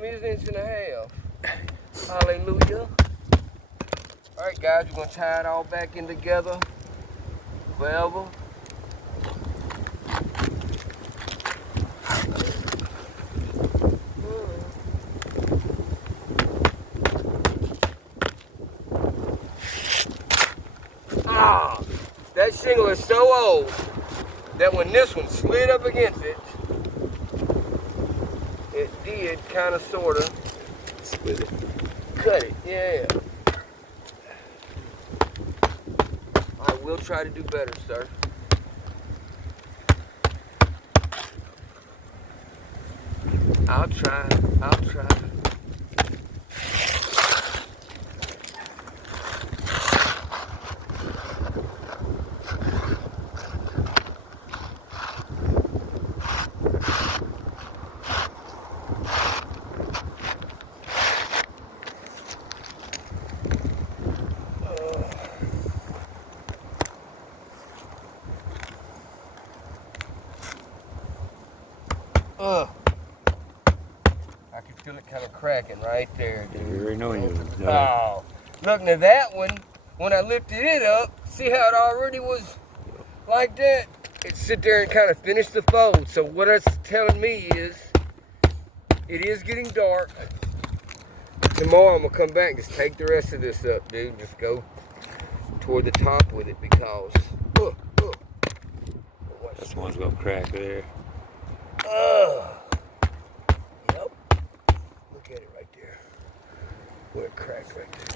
Give me this 1.5 inches. Hallelujah. Alright guys, we're gonna tie it all back in together. Wherever. That shingle is so old that when this one slid up against it, it did kind of sort of split it. Cut it, yeah. I will try to do better, sir. I'll try. I can feel it kind of cracking right there, dude. You already know you. Oh, look, now that one, when I lifted it up, see how it already was like that? It sit there and kind of finish the fold. So what it's telling me is, it is getting dark. Tomorrow I'm gonna come back and just take the rest of this up, dude. Just go toward the top with it because, This one's gonna crack there. Yep. Look at it right there. Where it cracked right there.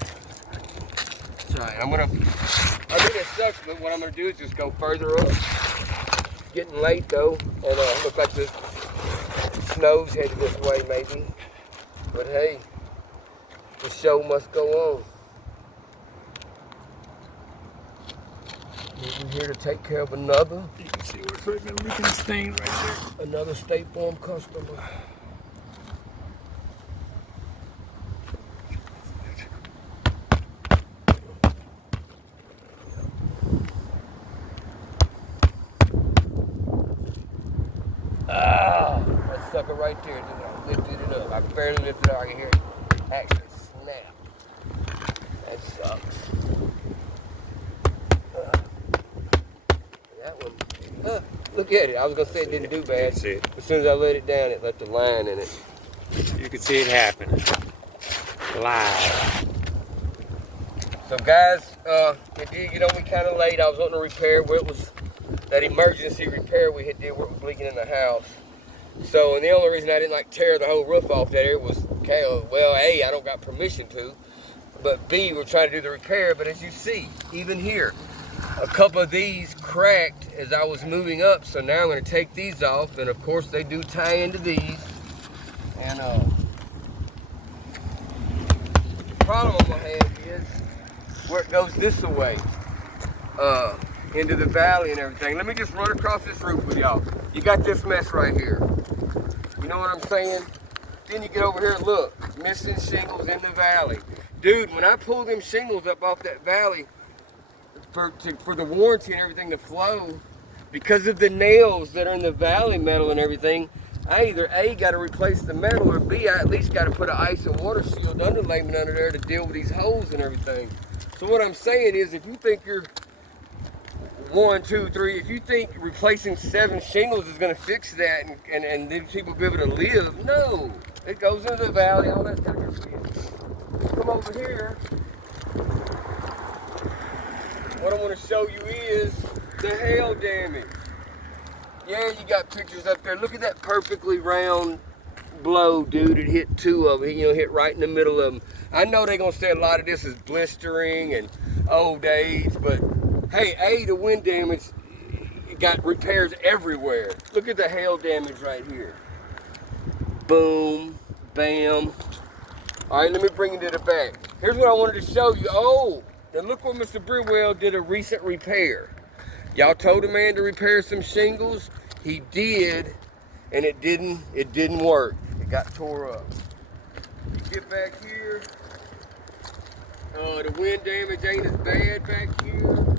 That's right. I mean, it sucks, but what I'm gonna do is just go further up. It's getting late though, and looks like the snow's headed this way maybe. But hey, the show must go on. We're here to take care of another. You can see where it's right now, leaking stain right there. Another State Farm customer. That sucker right there, dude. I lifted it up. I barely lifted it up. I can hear it actually snap. That sucks. That one. Look at it. I was gonna say it didn't do bad. See it. As soon as I let it down, it left a line in it. You can see it happening. Live. So guys, it did get on me kind of late. I was wanting to repair where it was, that emergency repair we had did where it was leaking in the house. So, and the only reason I didn't like tear the whole roof off that area was, okay, well, A, I don't got permission to, but B, we're trying to do the repair. But as you see, even here, a couple of these cracked as I was moving up. So now I'm going to take these off, and of course they do tie into these. And the problem I'm going to have is where it goes this way, into the valley and everything. Let me just run across this roof with y'all. You got this mess right here. You know what I'm saying? Then you get over here and look, missing shingles in the valley. Dude, when I pull them shingles up off that valley for the warranty and everything to flow, because of the nails that are in the valley metal and everything, I either A, got to replace the metal, or B, I at least got to put an ice and water shield underlayment under there to deal with these holes and everything. So what I'm saying is, if you think you're 1, 2, 3, if you think replacing 7 shingles is going to fix that and then people be able to live, no. It goes into the valley, all that kind of shit. Come over here. What I want to show you is the hail damage. Yeah, you got pictures up there. Look at that perfectly round blow, dude. It hit 2 of them. You know, hit right in the middle of them. I know they're going to say a lot of this is blistering and old age, but hey, A, the wind damage, it got repairs everywhere. Look at the hail damage right here. Boom, bam. All right, let me bring it to the back. Here's what I wanted to show you. Oh, now look where Mr. Brewell did a recent repair. Y'all told the man to repair some shingles. He did, and it didn't work. It got tore up. Get back here. The wind damage ain't as bad back here.